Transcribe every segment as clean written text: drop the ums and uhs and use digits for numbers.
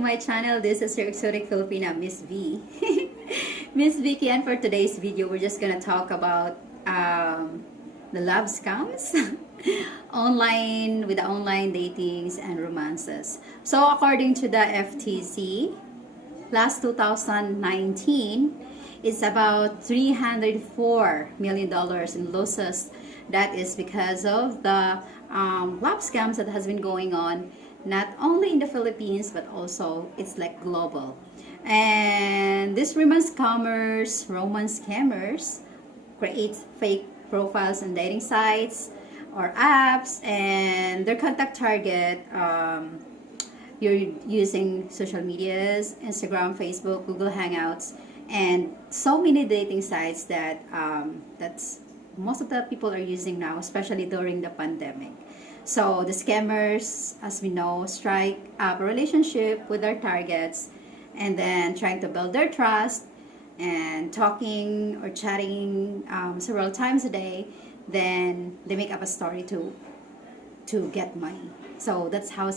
my channel. This is your exotic Filipina, Miss V. Miss Vicky, and for today's video, we're just gonna talk about the love scams online, with the online datings and romances. So according to the FTC, last 2019, it's about $304 million in losses. That is because of the love scams that has been going on, not only in the Philippines, but also it's like global. And these romance scammers create fake profiles on dating sites or apps, and their contact target, you're using social medias, Instagram, Facebook, Google Hangouts, and so many dating sites that that's most of the people are using now, especially during the pandemic. So the scammers, as we know, strike up a relationship with their targets and then trying to build their trust and talking or chatting several times a day. Then they make up a story to get money. So that's how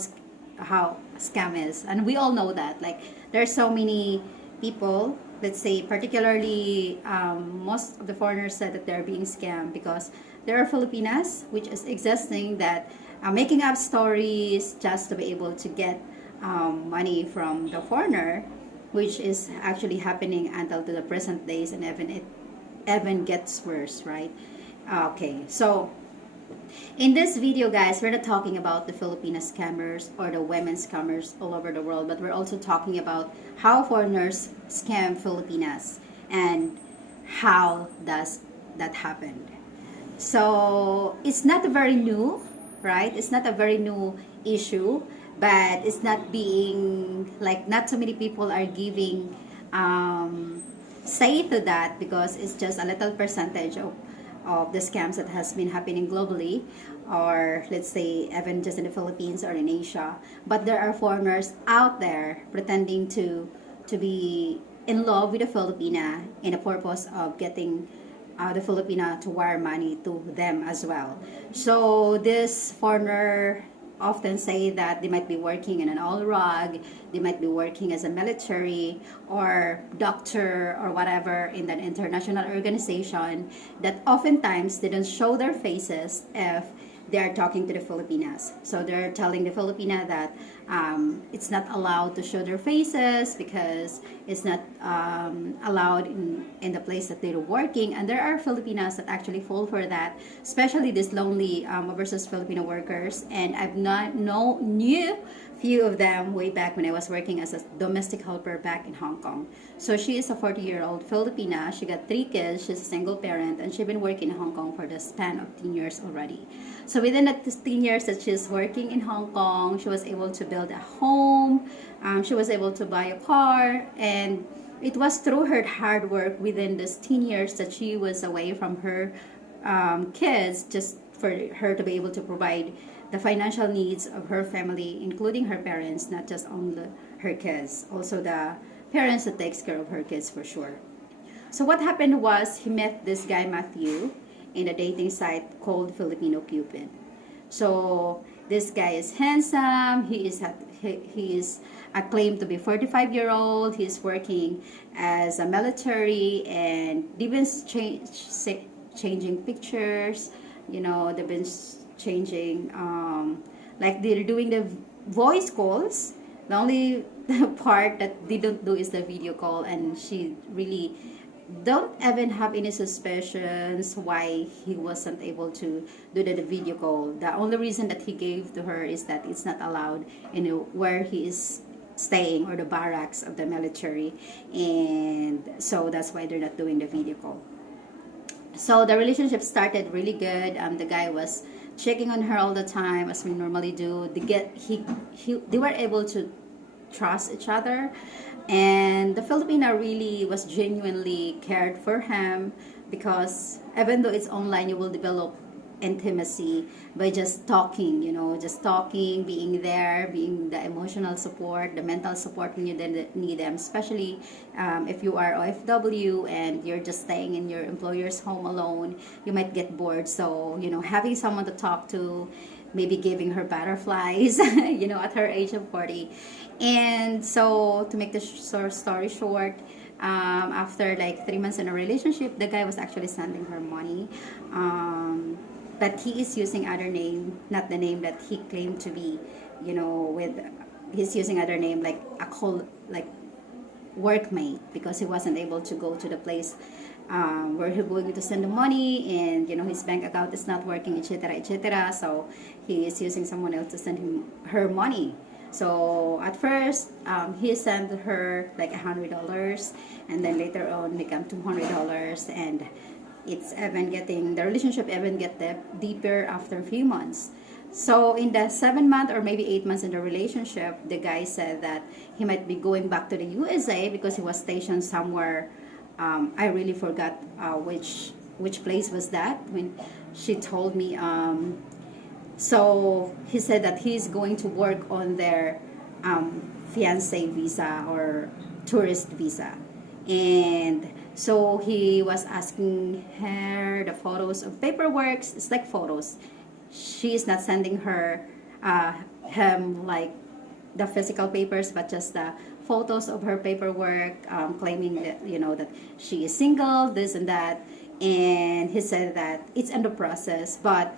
scam is, and we all know that. Like, there's so many people, let's say particularly most of the foreigners said that they're being scammed because there are Filipinas which is existing that are making up stories just to be able to get money from the foreigner, which is actually happening until to the present days, and even gets worse, right? Okay, so in this video, guys, we're not talking about the Filipino scammers or the women scammers all over the world, but we're also talking about how foreigners scam Filipinas and how does that happen. So it's not a very new, right? It's not a very new issue, but it's not being, like, not so many people are giving say to that, because it's just a little percentage of the scams that has been happening globally, or let's say even just in the Philippines or in Asia. But there are foreigners out there pretending to be in love with a Filipina in the purpose of getting the Filipina to wire money to them as well. So this foreigner often say that they might be working in an oil rug, they might be working as a military or doctor or whatever in that international organization, that oftentimes they don't show their faces if they are talking to the Filipinas. So they're telling the Filipina that it's not allowed to show their faces because it's not allowed in the place that they're working. And there are Filipinas that actually fall for that, especially these lonely overseas Filipino workers. And I've knew few of them way back when I was working as a domestic helper back in Hong Kong. So she is a 40-year-old Filipina. She got 3 kids. She's a single parent, and she's been working in Hong Kong for the span of 10 years already. So within that 10 years that she's working in Hong Kong, she was able to build a home. She was able to buy a car, and it was through her hard work within this 10 years that she was away from her kids, just for her to be able to provide the financial needs of her family, including her parents, not just only her kids, also the parents that takes care of her kids for sure. So what happened was, he met this guy Matthew in a dating site called Filipino Cupid. So this guy is handsome. He is acclaimed to be 45-year-old. He's working as a military, and they've been changing pictures. You know, they've been changing, like they're doing the voice calls. The only part that they don't do is the video call, and she really don't even have any suspicions why he wasn't able to do the video call. The only reason that he gave to her is that it's not allowed in where he is staying, or the barracks of the military, and so that's why they're not doing the video call. So the relationship started really good. The guy was checking on her all the time, as we normally do. They were able to trust each other, and the Filipina really was genuinely cared for him, because even though it's online, you will develop intimacy by just talking, just talking, being there, being the emotional support, the mental support when you need them, especially if you are OFW and you're just staying in your employer's home alone, you might get bored. So, having someone to talk to, maybe giving her butterflies, at her age of 40. And so, to make the story short, after like 3 months in a relationship, the guy was actually sending her money. But he is using other name, not the name that he claimed to be, he's using other name like like workmate, because he wasn't able to go to the place where he's going to send the money, and his bank account is not working, etc., etc. So he is using someone else to send her money. So at first, he sent her like $100, and then later on become $200, and the relationship even get deeper after a few months. So in the 7 month or maybe 8 months in the relationship, the guy said that he might be going back to the USA because he was stationed somewhere. I really forgot which place was that when she told me. So he said that he's going to work on their fiancé visa or tourist visa. And so he was asking her the photos of paperwork. It's like photos. She is not sending him like the physical papers, but just the photos of her paperwork, claiming that that she is single, this and that. And he said that it's in the process, but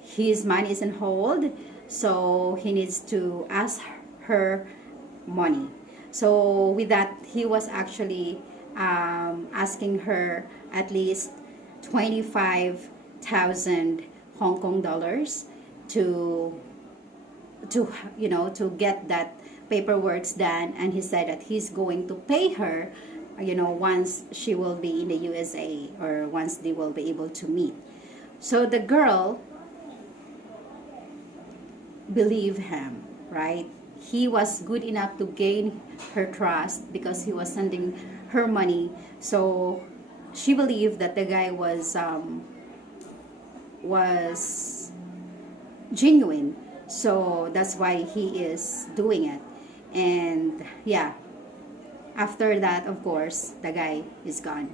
his money is on hold, so he needs to ask her money. So with that, he was actually asking her at least 25,000 Hong Kong dollars to get that paperwork done. And he said that he's going to pay her once she will be in the USA, or once they will be able to meet. So the girl believed him, right? He was good enough to gain her trust because he was sending her money. So she believed that the guy was genuine. So that's why he is doing it. And yeah, after that, of course, the guy is gone.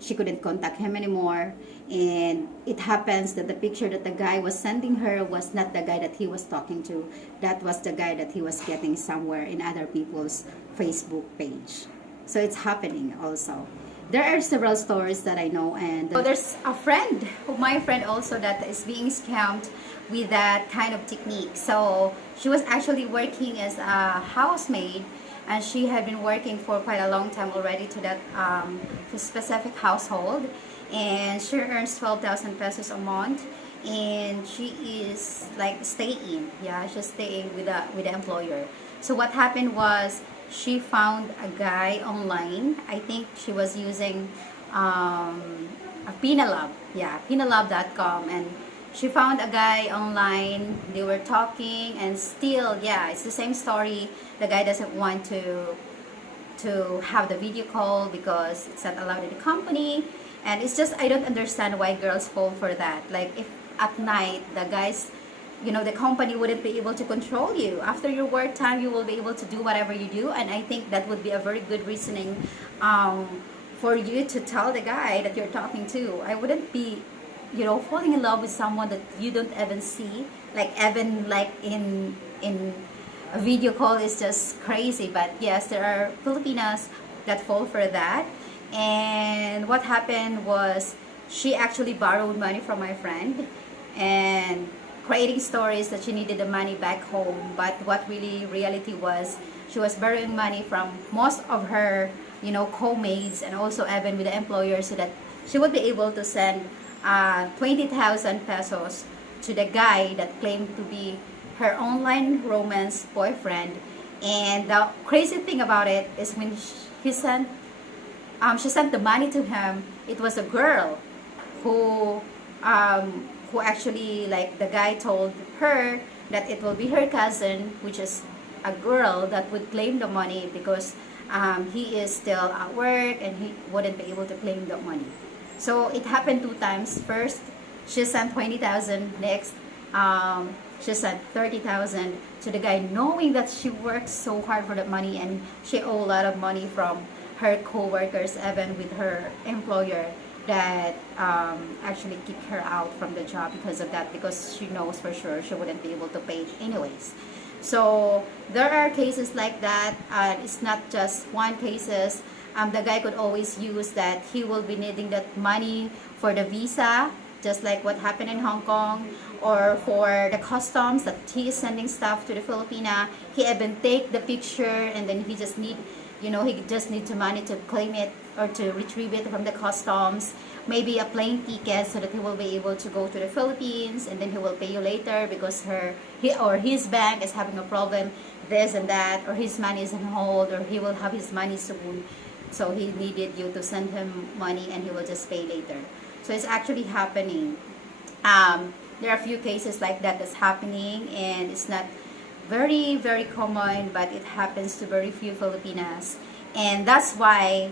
She couldn't contact him anymore. And it happens that the picture that the guy was sending her was not the guy that he was talking to. That was the guy that he was getting somewhere in other people's Facebook page. So it's happening also. There are several stories that I know, and so there's a friend of my friend also that is being scammed with that kind of technique. So she was actually working as a housemaid, and she had been working for quite a long time already to that specific household, and she earns 12,000 pesos a month, and she is like staying, she's staying with the employer. So what happened was, she found a guy online. I think she was using a Pinalab, Pinalab.com, and she found a guy online. They were talking, and still, it's the same story. The guy doesn't want to have the video call because it's not allowed in the company. And it's just, I don't understand why girls fall for that. Like, if at night the guys, the company wouldn't be able to control you. After your work time, you will be able to do whatever you do. And I think that would be a very good reasoning for you to tell the guy that you're talking to. I wouldn't be, falling in love with someone that you don't even see. Like, even like in a video call is just crazy. But yes, there are Filipinas that fall for that. And what happened was, she actually borrowed money from my friend and creating stories that she needed the money back home. But what reality was, she was borrowing money from most of her co-mates, and also even with the employer, so that she would be able to send 20,000 pesos to the guy that claimed to be her online romance boyfriend. And the crazy thing about it is, when she sent the money to him, it was a girl who actually, like, the guy told her that it will be her cousin, which is a girl that would claim the money because he is still at work and he wouldn't be able to claim the money. So it happened 2 times. First, She sent 20,000. Next, she sent 30,000 to the guy, knowing that she worked so hard for that money and she owed a lot of money from her co-workers, even with her employer, that actually kicked her out from the job because of that, because she knows for sure she wouldn't be able to pay it anyways. So there are cases like that. It's not just one cases. The guy could always use that he will be needing that money for the visa, just like what happened in Hong Kong, or for the customs that he is sending stuff to the Filipina. He even take the picture and then he just need, he just need the money to claim it or to retrieve it from the customs. Maybe a plane ticket so that he will be able to go to the Philippines, and then he will pay you later because he or his bank is having a problem, this and that, or his money is on hold, or he will have his money soon. So he needed you to send him money and he will just pay later. So it's actually happening. There are a few cases like that that's happening, and it's not very, very common, but it happens to very few Filipinas. And that's why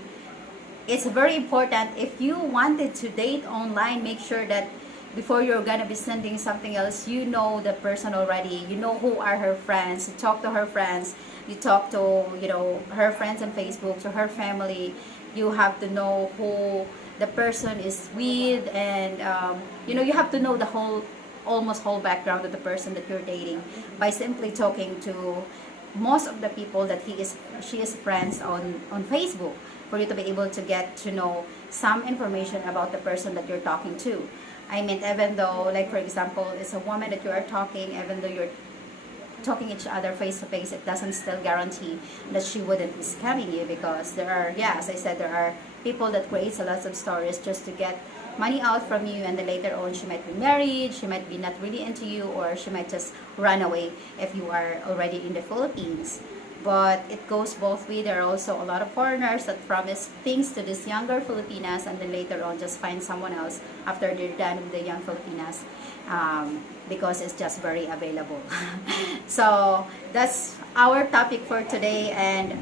it's very important, if you wanted to date online, make sure that before you're gonna be sending something else, you know the person already, you know who are her friends, you talk to her friends, you talk to her friends on Facebook, to her family. You have to know who the person is with, and you have to know the almost whole background of the person that you're dating by simply talking to most of the people that she is friends on Facebook, for you to be able to get to know some information about the person that you're talking to. I mean, even though, like for example, it's a woman that you are talking, even though you're talking each other face to face, it doesn't still guarantee that she wouldn't be scamming you, because there are, as I said, there are people that creates a lot of stories just to get money out from you, and then later on she might be married, she might be not really into you, or she might just run away if you are already in the Philippines. But it goes both ways. There are also a lot of foreigners that promise things to these younger Filipinas, and then later on just find someone else after they're done with the young Filipinas, because it's just very available. So that's our topic for today. And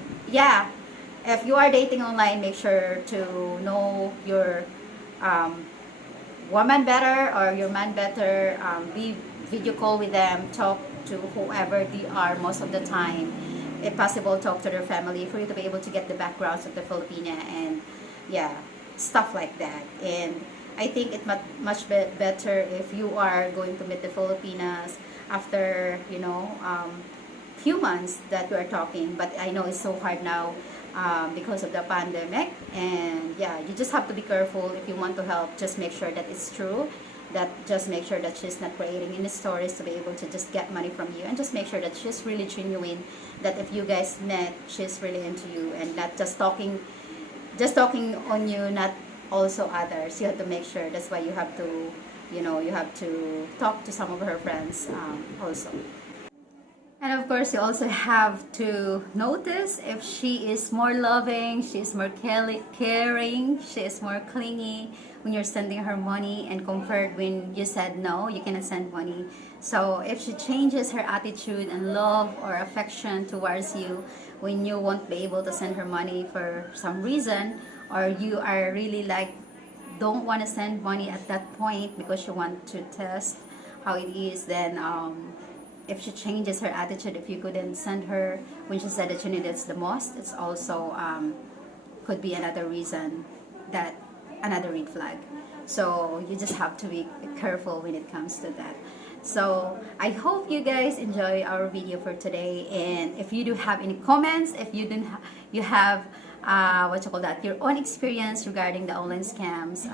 if you are dating online, make sure to know your woman better or your man better. Be video call with them, talk to whoever they are most of the time. If possible, talk to their family for you to be able to get the backgrounds of the Filipina, and stuff like that. And I think it much better if you are going to meet the Filipinas after few months that we are talking. But I know it's so hard now because of the pandemic, and you just have to be careful. If you want to help, just make sure that it's true, that just make sure that she's not creating any stories to be able to just get money from you, and just make sure that she's really genuine, that if you guys met, she's really into you, and not just talking on you, not also others. You have to make sure. That's why you have to you have to talk to some of her friends also. And of course, you also have to notice if she is more loving, she is more caring, she is more clingy when you're sending her money, and compared when you said no, you cannot send money. So if she changes her attitude and love or affection towards you when you won't be able to send her money for some reason, or you are really like don't want to send money at that point because you want to test how it is, then if she changes her attitude, if you couldn't send her when she said that she needed the most, it's also could be another reason, that another red flag. So you just have to be careful when it comes to that. So I hope you guys enjoy our video for today, and if you do have any comments, if you didn't you have your own experience regarding the online scams,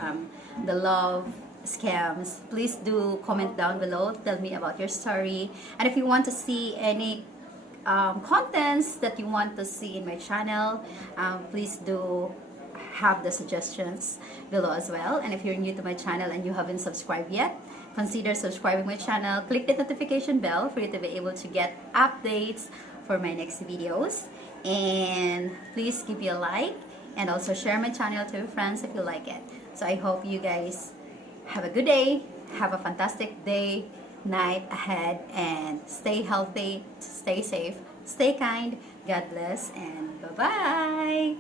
the love scams, please do comment down below. Tell me about your story, and if you want to see any contents that you want to see in my channel, please do have the suggestions below as well. And if you're new to my channel and you haven't subscribed yet, consider subscribing my channel. Click the notification bell for you to be able to get updates for my next videos, and please give me a like, and also share my channel to your friends if you like it. So I hope you guys have a good day, have a fantastic day, night ahead, and stay healthy, stay safe, stay kind. God bless, and bye-bye.